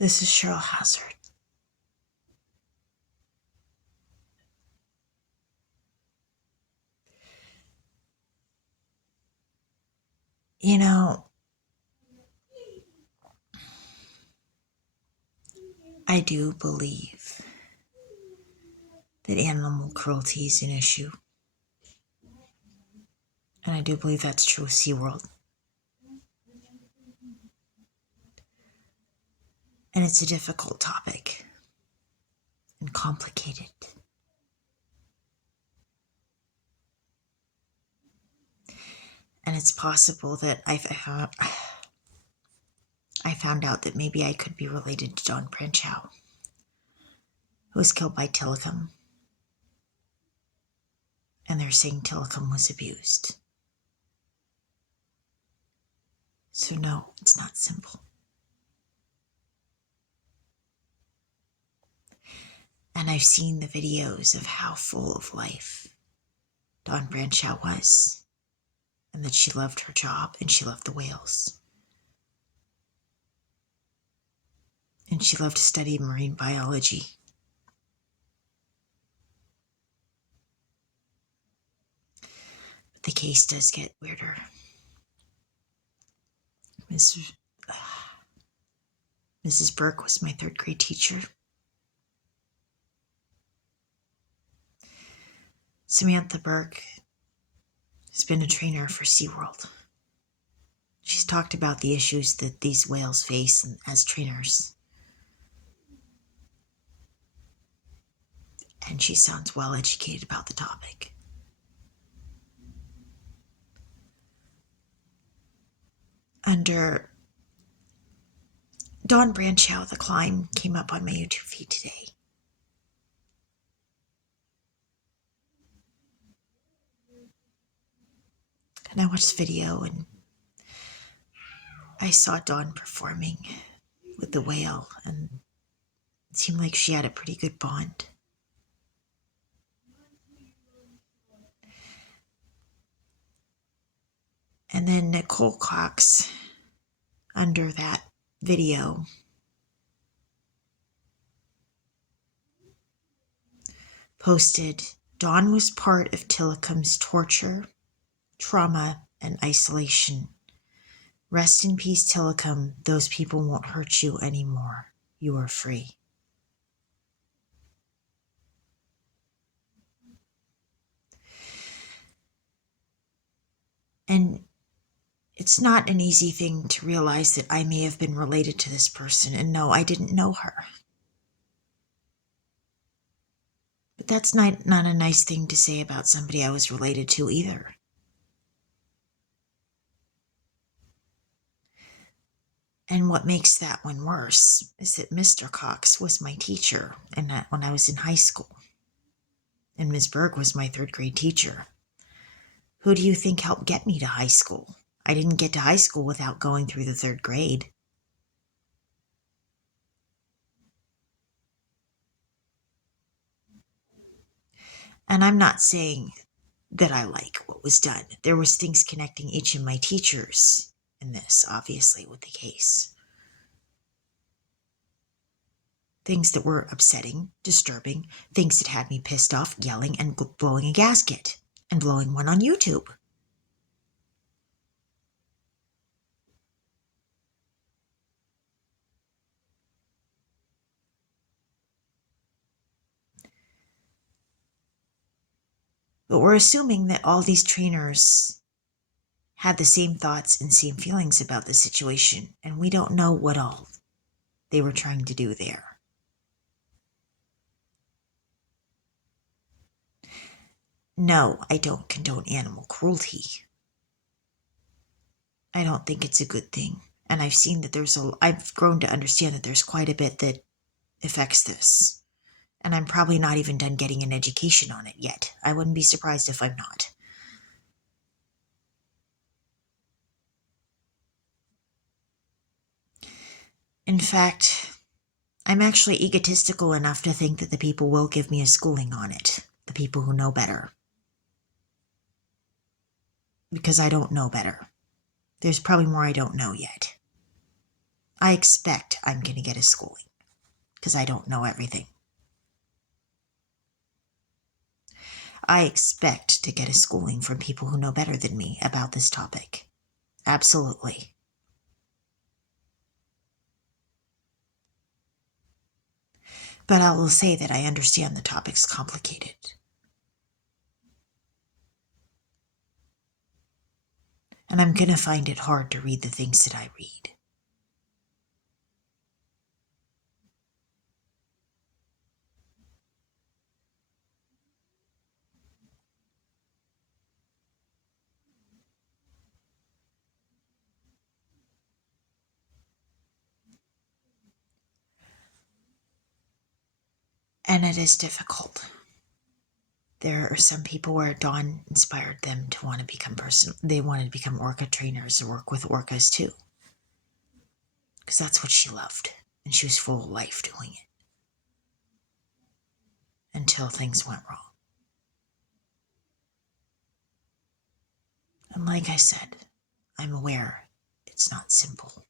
This is Cheryl Hazard. You know, I do believe that animal cruelty is an issue. And I do believe that's true with SeaWorld. And it's a difficult topic and complicated. And it's possible that I found out that maybe I could be related to Don Bracheau, who was killed by Tillicum. And they're saying Tillicum was abused. So no, it's not simple. And I've seen the videos of how full of life Don Bracheau was, and that she loved her job and she loved the whales. And she loved to study marine biology. But the case does get weirder. Mrs. Burke was my third grade teacher. Samantha Burke has been a trainer for SeaWorld. She's talked about the issues that these whales face as trainers. And she sounds well educated about the topic. Under Don Bracheau, The Climb came up on my YouTube feed today. And I watched the video and I saw Dawn performing with the whale, and it seemed like she had a pretty good bond. And then Nicole Cox, under that video, posted, Dawn was part of Tillicum's torture, trauma, and isolation. Rest in peace, Tillicum. Those people won't hurt you anymore. You are free. And it's not an easy thing to realize that I may have been related to this person. And no, I didn't know her. But that's not a nice thing to say about somebody I was related to either. And what makes that one worse is that Mr. Cox was my teacher when I was in high school. And Ms. Berg was my third grade teacher. Who do you think helped get me to high school? I didn't get to high school without going through the third grade. And I'm not saying that I like what was done. There was things connecting each of my teachers in this, obviously, with the case. Things that were upsetting, disturbing, things that had me pissed off, yelling, and blowing a gasket, and blowing one on YouTube. But we're assuming that all these trainers had the same thoughts and same feelings about the situation, and we don't know what all they were trying to do there. No, I don't condone animal cruelty. I don't think it's a good thing. And I've seen that I've grown to understand that there's quite a bit that affects this. And I'm probably not even done getting an education on it yet. I wouldn't be surprised if I'm not. In fact, I'm actually egotistical enough to think that the people will give me a schooling on it. The people who know better. Because I don't know better. There's probably more I don't know yet. I expect I'm going to get a schooling because I don't know everything. I expect to get a schooling from people who know better than me about this topic. Absolutely. But I will say that I understand the topic's complicated. And I'm going to find it hard to read the things that I read. And it is difficult. There are some people where Dawn inspired them to want to become they wanted to become orca trainers or work with orcas too. Because that's what she loved. And she was full of life doing it. Until things went wrong. And like I said, I'm aware it's not simple.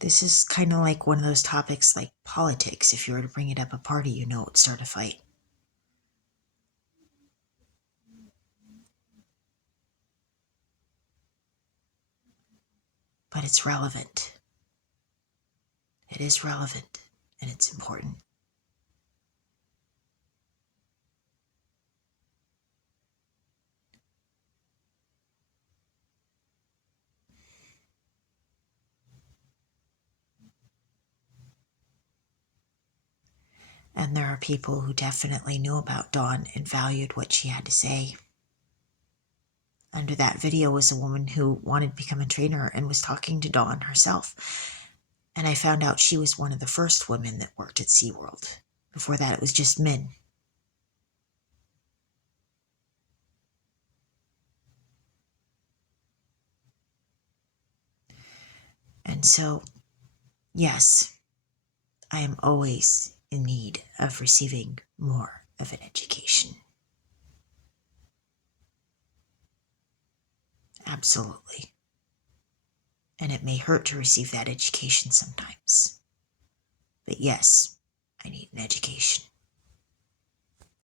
This is kind of like one of those topics like politics. If you were to bring it up a party, you know it would start a fight. But it's relevant. It is relevant, and it's important. And there are people who definitely knew about Dawn and valued what she had to say. Under that video was a woman who wanted to become a trainer and was talking to Dawn herself. And I found out she was one of the first women that worked at SeaWorld. Before that, it was just men. And so, yes, I am always in need of receiving more of an education. Absolutely. And it may hurt to receive that education sometimes. But yes, I need an education.